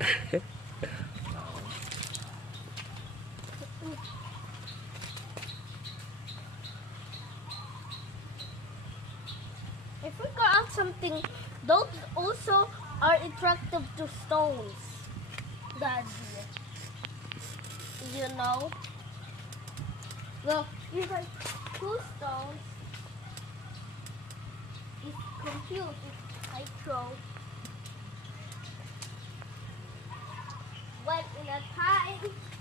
I forgot something. Those also are attractive to stones. Daddy. You know? Well, if I two stones, it's confused if I throw one in a time.